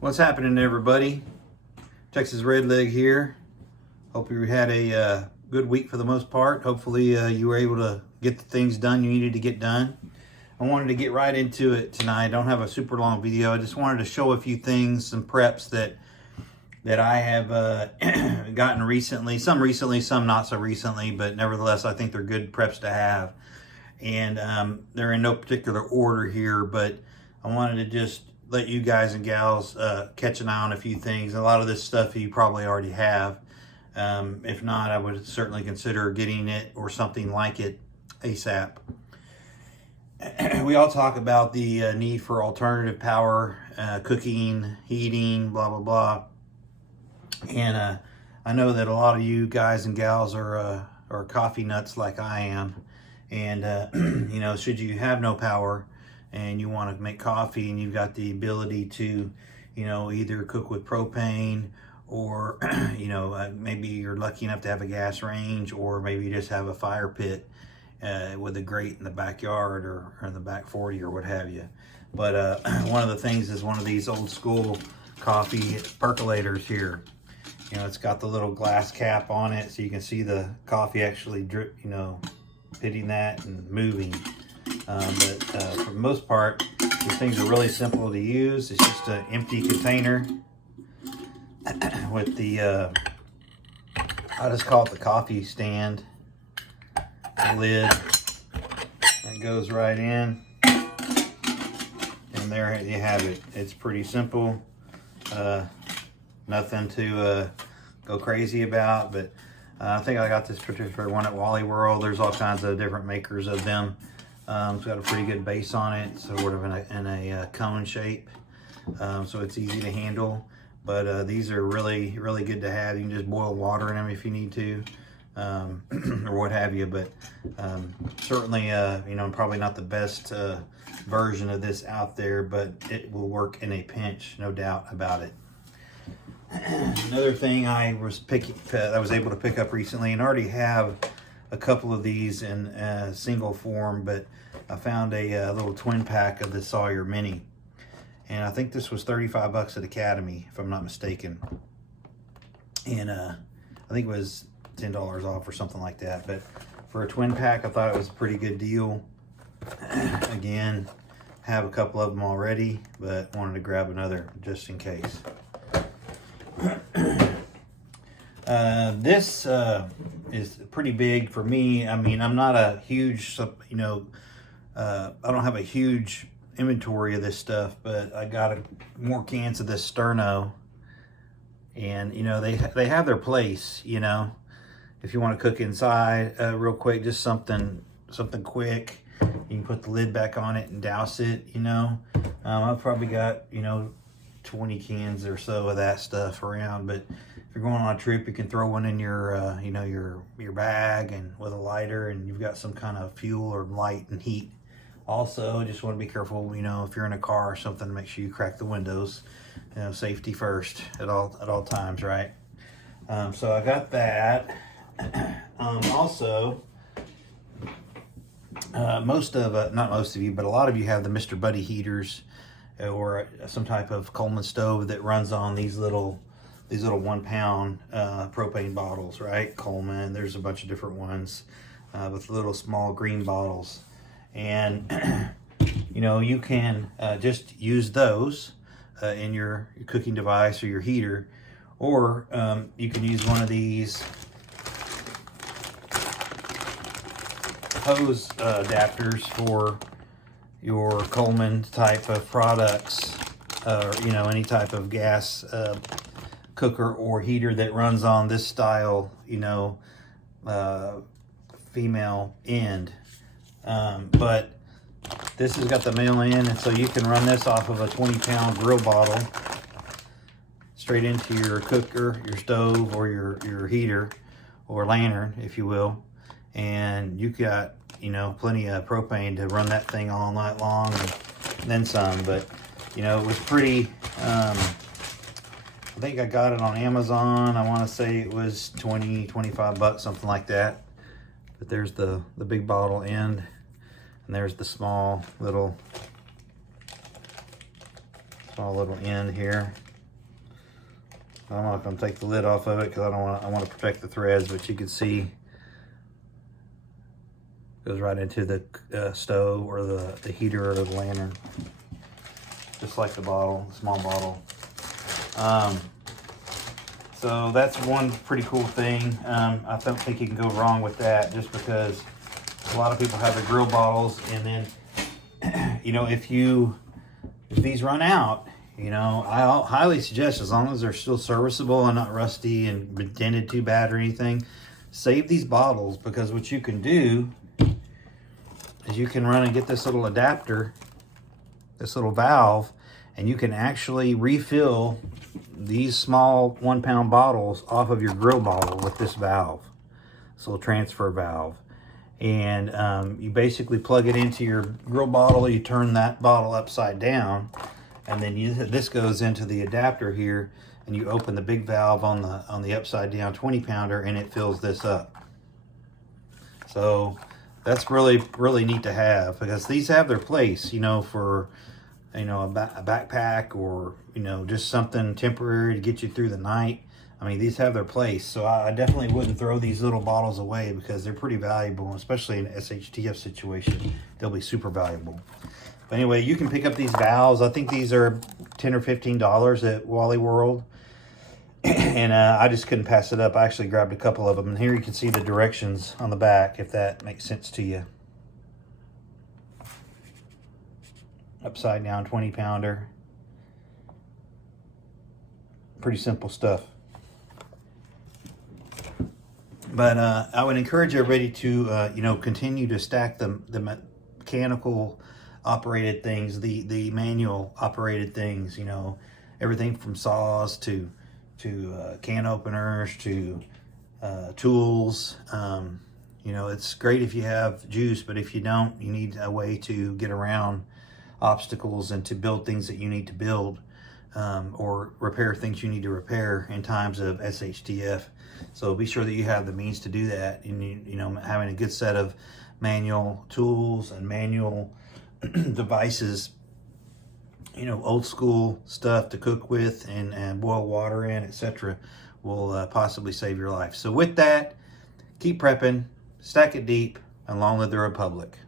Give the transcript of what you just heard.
What's happening, everybody? Texas Redleg here. Hope you had a good week for the most part. Hopefully you were able to get the things done you needed to get done. I wanted to get right into it tonight. I don't have a super long video. I just wanted to show a few things, some preps that I have gotten recently. Some recently, some not so recently, but nevertheless, I think they're good preps to have. And they're in no particular order here, but I wanted to just let you guys and gals catch an eye on a few things. A lot of this stuff you probably already have. If not, I would certainly consider getting it or something like it ASAP. We all talk about the need for alternative power, cooking, heating, blah, blah, blah. And I know that a lot of you guys and gals are coffee nuts like I am. And, you know, should you have no power and you want to make coffee and you've got the ability to, you know, either cook with propane or, you know, maybe you're lucky enough to have a gas range, or maybe you just have a fire pit with a grate in the backyard or in the back 40 or what have you. But one of the things is one of these old school coffee percolators here. You know, it's got the little glass cap on it so you can see the coffee actually drip, you know, hitting that and moving. But for the most part, these things are really simple to use. It's just an empty container with the, I just call it the coffee stand, the lid. It goes right in. And there you have it. It's pretty simple. Nothing to go crazy about, but I think I got this particular one at Wally World. There's all kinds of different makers of them. It's got a pretty good base on it, sort of in a cone shape, so it's easy to handle. But these are really, really good to have. You can just boil water in them if you need to, or what have you. But certainly, you know, probably not the best version of this out there, but it will work in a pinch, no doubt about it. Another thing I was able to pick up recently, and already have a couple of these in single form, but I found a little twin pack of the Sawyer Mini, and I think this was 35 bucks at Academy, if I'm not mistaken, and I think it was $10 off or something like that. But for a twin pack, I thought it was a pretty good deal. Again, have a couple of them already, but wanted to grab another just in case. This is pretty big for me. I mean, I'm not a huge, you know, I don't have a huge inventory of this stuff, but I got more cans of this Sterno, and you know, they have their place. You know, if you want to cook inside real quick, just something quick, you can put the lid back on it and douse it. You know, I've probably got, you know, 20 cans or so of that stuff around. But if you're going on a trip, you can throw one in your you know, your bag, and with a lighter, and you've got some kind of fuel or light and heat. Also, just want to be careful, you know, if you're in a car or something, make sure you crack the windows. You know, safety first at all times, right? So I got that. Also, not most of you, but a lot of you have the Mr. Buddy heaters, or some type of Coleman stove that runs on these little 1 pound propane bottles, right? Coleman, there's a bunch of different ones with little small green bottles. And you know, you can just use those in your cooking device or your heater, or you can use one of these hose adapters for your Coleman type of products, or you know, any type of gas cooker or heater that runs on this style, you know, female end. But this has got the male end, and so you can run this off of a 20-pound grill bottle straight into your cooker, your stove, or your heater or lantern, if you will, and you got, you know, plenty of propane to run that thing all night long and then some. But you know, it was pretty I think I got it on Amazon. I want to say it was 20, 25 bucks, something like that. But there's the big bottle end, and there's the small little end here. I'm not going to take the lid off of it because I want to protect the threads, but you can see it goes right into the stove or the heater or the lantern, just like the bottle, the small bottle. So that's one pretty cool thing. I don't think you can go wrong with that, just because a lot of people have their grill bottles, and then you know, if these run out, you know, I highly suggest, as long as they're still serviceable and not rusty and dented too bad or anything, save these bottles, because what you can do is you can run and get this little adapter, this little valve, and you can actually refill these small 1 pound bottles off of your grill bottle with this valve, this little transfer valve. And you basically plug it into your grill bottle, you turn that bottle upside down, and then this goes into the adapter here, and you open the big valve on the upside down 20 pounder, and it fills this up. So that's really neat to have, because these have their place, you know, for, you know, a backpack, or, you know, just something temporary to get you through the night. I mean, these have their place, so I definitely wouldn't throw these little bottles away, because they're pretty valuable, especially in an SHTF situation. They'll be super valuable. But anyway, you can pick up these valves. I think these are $10 or $15 at Wally World. And I just couldn't pass it up. I actually grabbed a couple of them. And here you can see the directions on the back, if that makes sense to you. Upside down 20 pounder. Pretty simple stuff. But I would encourage everybody to, you know, continue to stack the mechanical operated things, the manual operated things, you know, everything from saws to can openers to tools. You know, it's great if you have juice, but if you don't, you need a way to get around obstacles and to build things that you need to build, or repair things you need to repair in times of SHTF. So be sure that you have the means to do that, and you know, having a good set of manual tools and manual devices, you know, old school stuff to cook with and boil water in, etc., will possibly save your life. So with that, keep prepping, stack it deep, and long live the Republic.